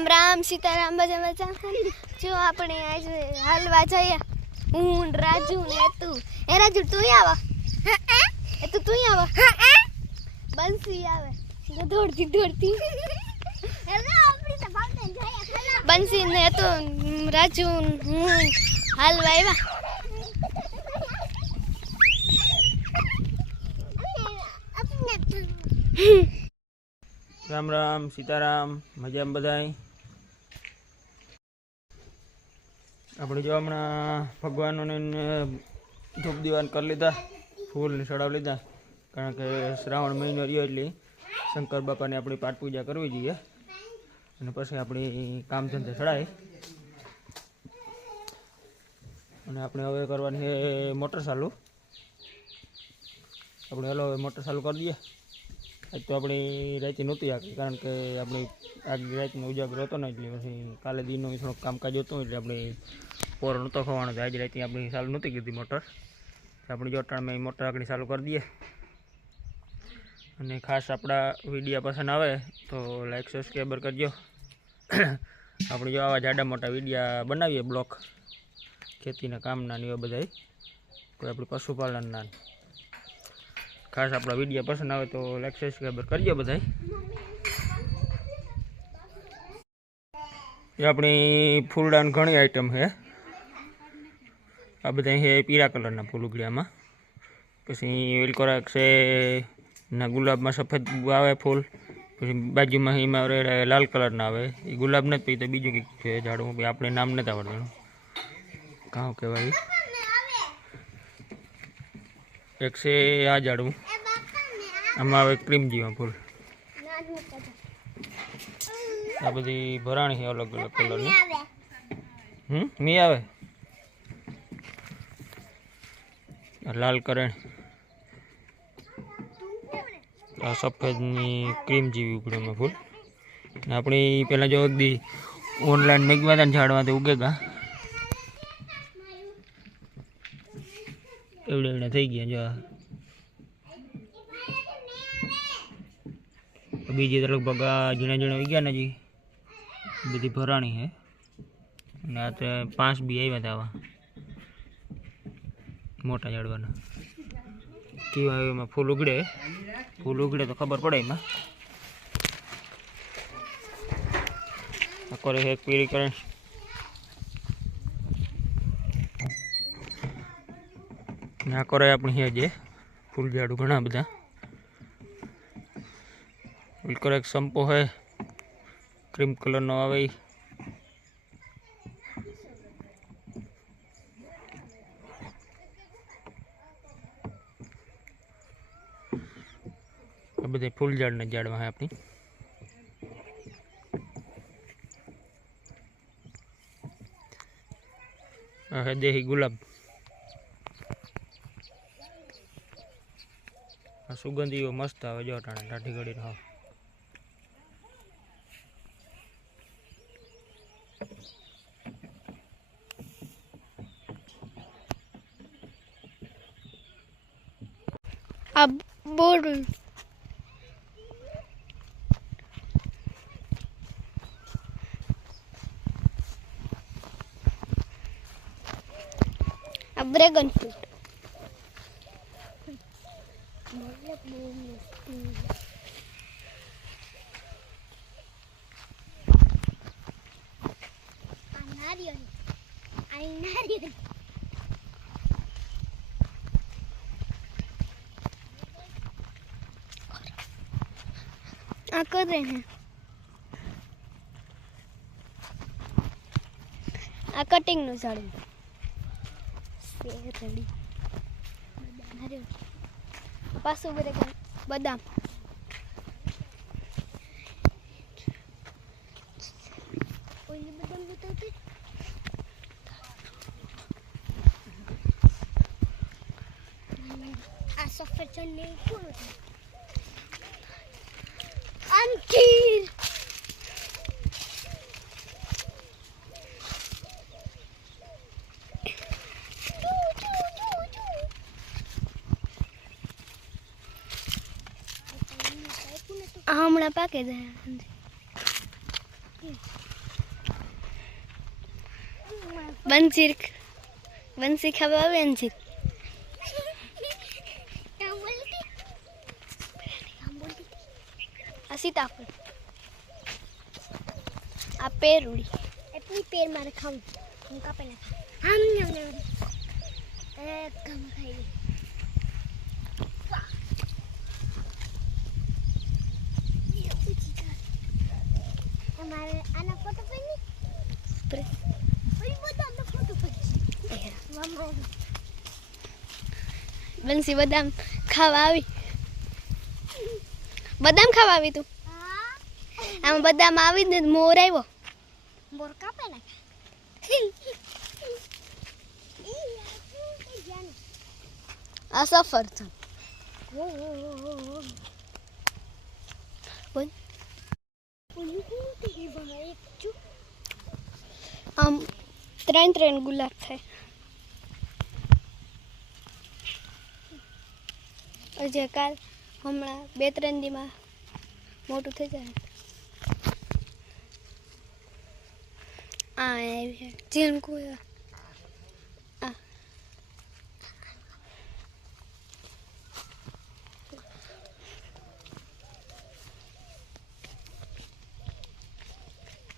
રામ રામ સીતારામ બધા મજા જો આપણે આજ હાલવા જઈએ હું ને રાજુ ને તું એ રાજુ તું આવ એ તું તું આવ બંસી આવે જો દોડતી દોડતી બંસી ને તો રાજુ ને હું હાલવા આવ્યા રામ રામ સીતારામ મજામાં બધાય આપણે જો હમણાં ભગવાનોને ધૂપ દીવાન કરી લીધા, ફૂલને ચડાવી લીધા. કારણ કે શ્રાવણ મહિનો રહ્યો એટલે શંકર બાપાની આપણી પાઠ પૂજા કરવી જોઈએ. અને પછી આપણી કામ ધંધે ચડાય. અને આપણે હવે કરવાની છે મોટર ચાલુ આપણે હલો હવે મોટર ચાલુ કરી દઈએ. આજ તો આપણી રાતે નહોતી આગળ કારણ કે આપણી આગલી રાતનો ઉજાગરો હતો ને, એટલે પછી કાલે દિનનો થોડુંક કામકાજ હતું, એટલે આપણે પોર નહોતો ખવાનો આજે રાતે આપણી ચાલુ નહોતી કીધી મોટર. આપણે જોટાણમાં મોટર આગળ ચાલુ કરી દઈએ. અને ખાસ આપણા વિડીયા પસંદ આવે તો લાઈક સબસ્ક્રાઈબર કરજો. આપણે જો આવા જાડા મોટા વિડીયા બનાવીએ બ્લોક, ખેતીના કામના ને એવા બધા કોઈ આપણું પશુપાલનના. ખાસ આપણા વિડીયો પસંદ આવે તો લાઈક સબસ્ક્રાઈબર કરજો બધાય એ આપણી ફૂલડાન ઘણી આઈટમ છે આ બધા છે પીળા કલરના ફૂલ ઉગડ્યામાં પછી વેલકોરાક છે ના ગુલાબમાં સફેદ આવે ફૂલ પછી બાજુમાં એમાં રેડા લાલ કલરના આવે એ ગુલાબ નથી પછી તો બીજું કંઈક છે ઝાડવું બી આપણે નામ નથી આવડતું કાં કહેવાય એક છે આ ઝાડવું આમાં આવે ક્રીમજીમાં ફૂલ. આ બધી ભરાણી છે અલગ અલગ કલરની હમ? મી આવે? લાલ કરણ. આ સફેદની ક્રીમ જેવી ઉપડે એમાં ફૂલ. આપણી પહેલાં જો ઓનલાઈન મેગવા હતા ને ઝાડમાંથી ઉગેગા. એવડે એવડે થઈ ગયા, જો બીજી તરફ લગભગ આ ઝીણા આવી ગયા ને હજી. બધી ભરાણી છે અને આ તો પાંચ બી આવ્યા હતા આવા. મોટા ઝાડવાના. કેવા એમાં? ફૂલ ઉગડે ફૂલ ઉગડે તો ખબર પડે એમાં. કરે છે પીરી પીળી ને આ કરે આપણી છે જે ફૂલ ઝાડું ઘણા બધા બિલકુલ એક સંપો હે ક્રીમ કલરનો આવે ઈ. આ બધા ફૂલ ઝાડના ઝાડમાં હે આપણી આ હે દેહી ગુલાબ સુગંધીઓ મસ્ત આવે જો ટાણે ટાઢી ઘડીને હા. આ બોર્ડ આ ડ્રેગન ફ્રૂટ નારિયેળ આ નારિયેળ આ કરે હે આ કટિંગ નું ઝાડ શેરડી પાછું બધે બદામ ઓલી બદામ બતાવતી આ સફરજન કોણ હતું આ હમણાં પાકે જાય બંસીર બંસી ખાવા આવે ને જીત આ સીતાફળ. આ પેરુડી. એટલી પેર મારે ખાવું હું કાપેલા ખાઉં. આમ ને ખાઈ તમારે આના ફોટો પડી સ્પ્રે પડી બધા ફોટો પડી મમ્મા બંસી બદામ ખાવા આવી? બદામ ખાવા આવી તું? આમ બદામ આવી ને મોર આવ્યો. મોર કાપે ને? આ સફર છે બોલ. આમ, ત્રણ ત્રણ ગુલાબ થાય. હજે કાલ હમણાં બે ત્રણ દીમાં મોટું થઈ જાય. આ જેમ કોઈ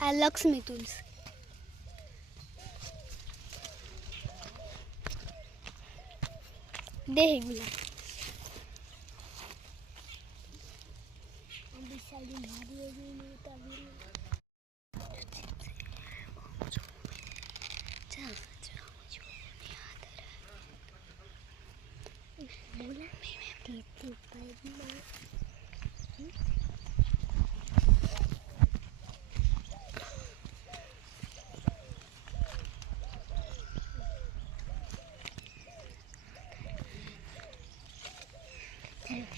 लक्ष्मी तुल्स देखना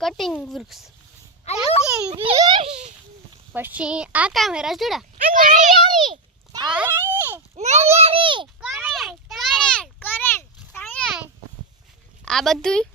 કટિંગ વૃક્ષ પછી આ કામેરા જોડા. આ? બધું